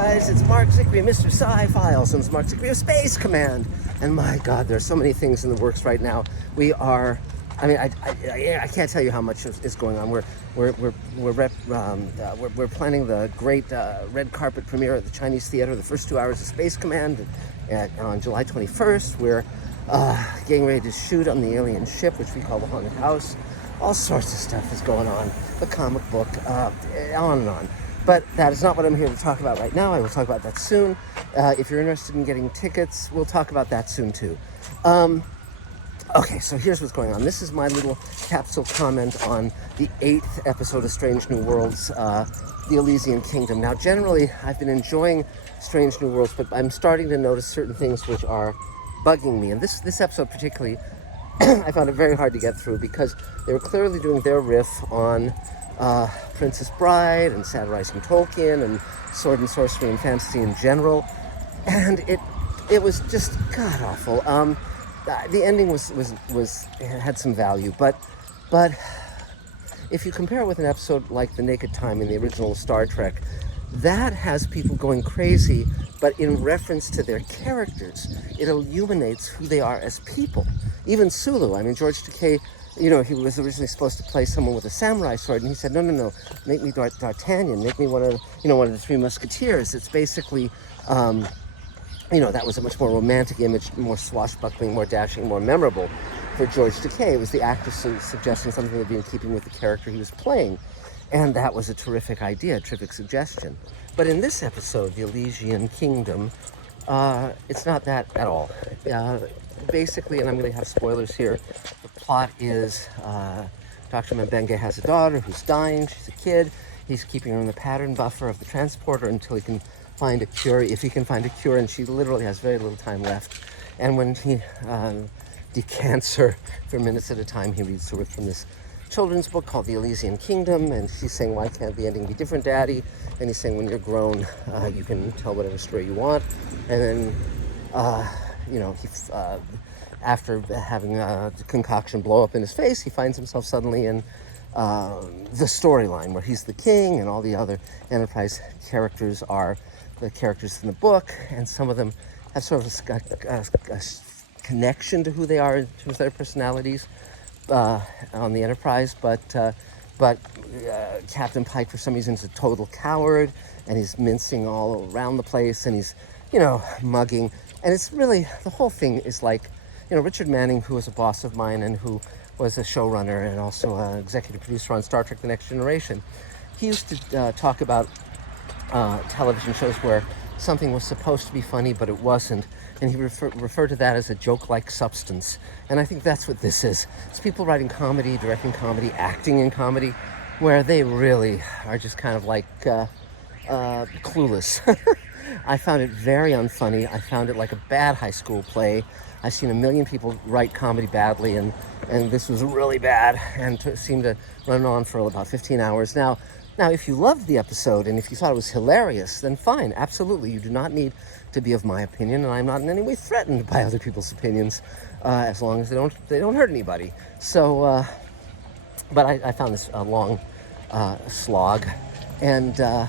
guys, it's Mark Zicree, Mr. Sci-Fi, also Mark Zicree of Space Command. And my God, there's so many things in the works right now. We are, I can't tell you how much is going on. We're planning the great red carpet premiere at the Chinese Theater, the first 2 hours of Space Command on July 21st. We're getting ready to shoot on the alien ship, which we call the Haunted House. All sorts of stuff is going on. The comic book, on and on. But that is not what I'm here to talk about right now. I will talk about that soon. If you're interested in getting tickets, we'll talk about that soon too. Okay, so here's what's going on. This is my little capsule comment on the 8th episode of Strange New Worlds, The Elysian Kingdom. Now, generally, I've been enjoying Strange New Worlds, but I'm starting to notice certain things which are bugging me. And this episode particularly, I found it very hard to get through because they were clearly doing their riff on Princess Bride and satirizing Tolkien and sword and sorcery and fantasy in general, and it was just god awful. The ending had some value, but if you compare it with an episode like The Naked Time in the original Star Trek, that has people going crazy, but in reference to their characters, it illuminates who they are as people. Even Sulu, George Takei, he was originally supposed to play someone with a samurai sword, and he said, no, make me D'Artagnan, make me one of the Three Musketeers. It's basically, that was a much more romantic image, more swashbuckling, more dashing, more memorable for George Takei. It was the actor suggesting something that would be in keeping with the character he was playing. And that was a terrific idea, a terrific suggestion. But in this episode, The Elysian Kingdom, it's not that at all. Basically, and I'm going to have spoilers here, the plot is Dr. Mbenge has a daughter who's dying. She's a kid. He's keeping her in the pattern buffer of the transporter until he can find a cure, if he can find a cure, and she literally has very little time left. And when he decants her for minutes at a time, he reads to her from this children's book called The Elysian Kingdom, and she's saying, why can't the ending be different, Daddy? And he's saying, when you're grown, you can tell whatever story you want. And then after having a concoction blow up in his face, he finds himself suddenly in the storyline where he's the king and all the other Enterprise characters are the characters in the book, and some of them have sort of a connection to who they are in terms of their personalities on the Enterprise, but Captain Pike, for some reason, is a total coward, and he's mincing all around the place, and he's, mugging. And it's really, the whole thing is like, Richard Manning, who was a boss of mine and who was a showrunner and also an executive producer on Star Trek The Next Generation, he used to talk about television shows where something was supposed to be funny, but it wasn't. And he referred to that as a joke-like substance. And I think that's what this is. It's people writing comedy, directing comedy, acting in comedy, where they really are just kind of like clueless. I found it very unfunny. I found it like a bad high school play. I've seen a million people write comedy badly, and this was really bad, and seemed to run on for about 15 hours. Now, if you loved the episode and if you thought it was hilarious, then fine, absolutely. You do not need to be of my opinion, and I'm not in any way threatened by other people's opinions, as long as they don't hurt anybody. So, but I found this a long slog, and the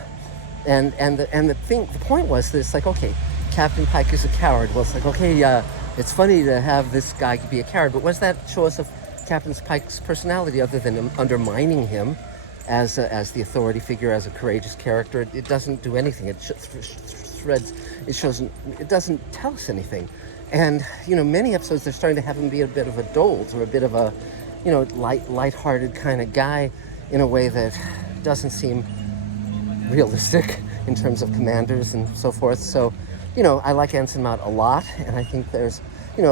point was that it's like, okay, Captain Pike is a coward. Well, it's like, okay, it's funny to have this guy be a coward, but what does that show us of Captain Pike's personality other than undermining him as the authority figure, as a courageous character? It doesn't do anything. It doesn't tell us anything. And many episodes they're starting to have him be a bit of a dolt or a bit of a light-hearted kind of guy in a way that doesn't seem realistic in terms of commanders and so forth. So I like Ensign Mount a lot, and I think there's been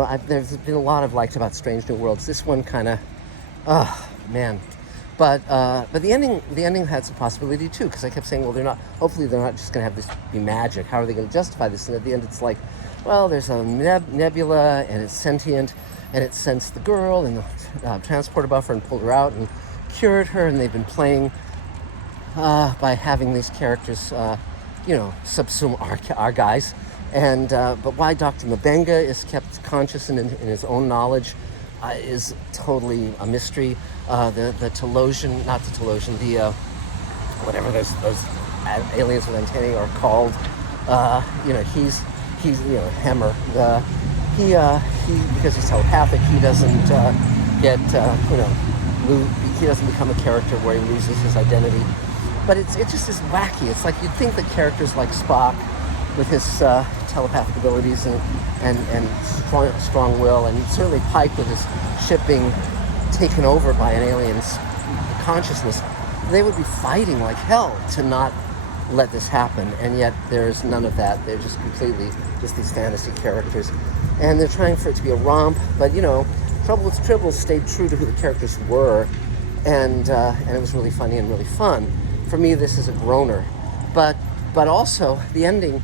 a lot of liked about Strange New Worlds. This one kind of, man. But the ending had some possibility too, because I kept saying, well, hopefully they're not just going to have this be magic. How are they going to justify this? And at the end, it's like, well, there's a nebula, and it's sentient, and it sensed the girl in the transporter buffer and pulled her out and cured her, and they've been playing by having these characters, subsume our guys. And but why Dr. Mbenge is kept conscious in his own knowledge is totally a mystery. The Telosian, not the Telosian, the whatever those aliens with antennae are called, he's Hammer. He because he's telepathic, he doesn't get he doesn't become a character where he loses his identity. But it's just as wacky. It's like you'd think that characters like Spock, with his telepathic abilities and strong will, and certainly Pike with his ship being taken over by an alien's consciousness, they would be fighting like hell to not let this happen, and yet there's none of that. They're just completely just these fantasy characters, and they're trying for it to be a romp, but Trouble with Tribbles stayed true to who the characters were, and it was really funny and really fun. For me, this is a groaner, but also the ending,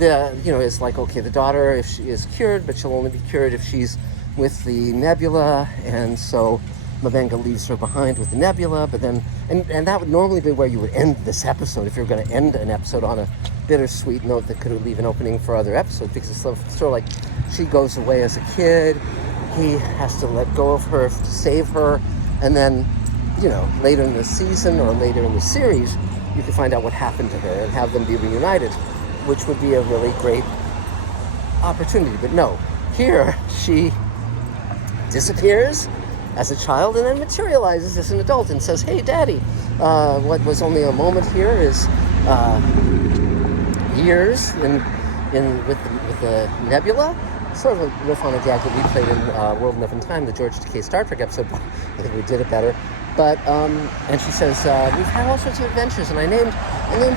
is like, okay, the daughter, if she is cured, but she'll only be cured if she's with the nebula, and so M'Benga leaves her behind with the nebula, but then, and that would normally be where you would end this episode, if you're going to end an episode on a bittersweet note that could leave an opening for other episodes, because it's sort of like she goes away as a kid, he has to let go of her to save her, and then, later in the season or later in the series, you can find out what happened to her and have them be reunited, which would be a really great opportunity. But no, here she disappears as a child and then materializes as an adult and says, "Hey, Daddy, what was only a moment here is years with the nebula." Sort of a riff on a gag that we played in World Enough in Time, the George Takei Star Trek episode. I think we did it better. But and she says, "We've had all sorts of adventures, and I named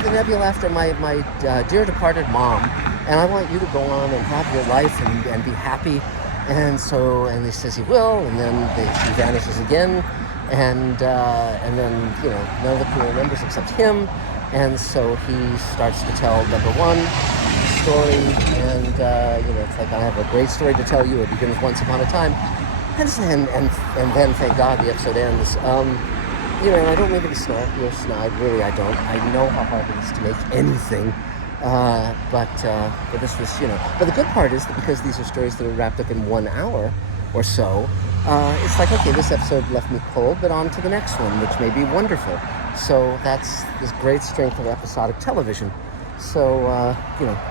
the nebula after my dear departed mom, and I want you to go on and have your life and be happy." And he says he will, and then she vanishes again, and then none of the crew remembers except him, and so he starts to tell number one story, and it's like, I have a great story to tell you. It begins once upon a time, and then thank God the episode ends. And I don't mean to be snarky or snide, really I don't. I know how hard it is to make anything, but this was, but the good part is that because these are stories that are wrapped up in 1 hour or so, it's like, okay, this episode left me cold, but on to the next one, which may be wonderful. So that's this great strength of episodic television. So,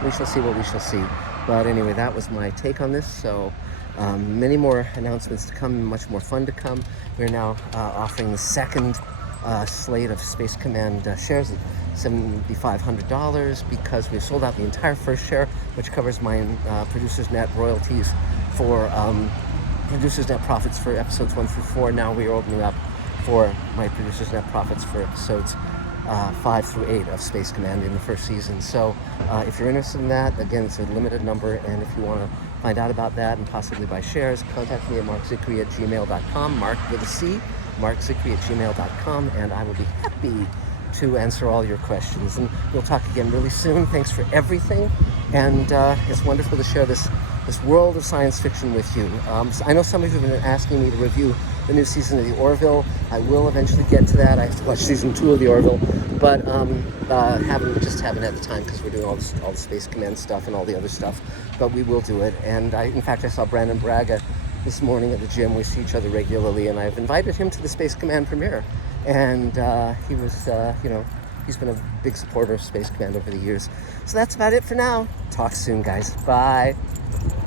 we shall see what we shall see. But anyway, that was my take on this. So, many more announcements to come, much more fun to come. We're now offering the second slate of Space Command shares at $7,500 because we've sold out the entire first share, which covers my Producers Net royalties for Producers Net profits for episodes 1 through 4. Now we are opening up for my Producers Net profits for episodes 5 through 8 of Space Command in the first season. So if you're interested in that, again, it's a limited number, and if you want to find out about that and possibly buy shares, contact me at markzickery@gmail.com, Mark with a C, markzickery@gmail.com, and I will be happy to answer all your questions. And we'll talk again really soon. Thanks for everything, and it's wonderful to share this world of science fiction with you. So I know some of you have been asking me to review the new season of The Orville. I will eventually get to that. I have to watch season 2 of The Orville, but haven't had the time because we're doing all the Space Command stuff and all the other stuff. But we will do it. And in fact, I saw Brandon Braga this morning at the gym. We see each other regularly, and I've invited him to the Space Command premiere. And he was, he's been a big supporter of Space Command over the years. So that's about it for now. Talk soon, guys. Bye.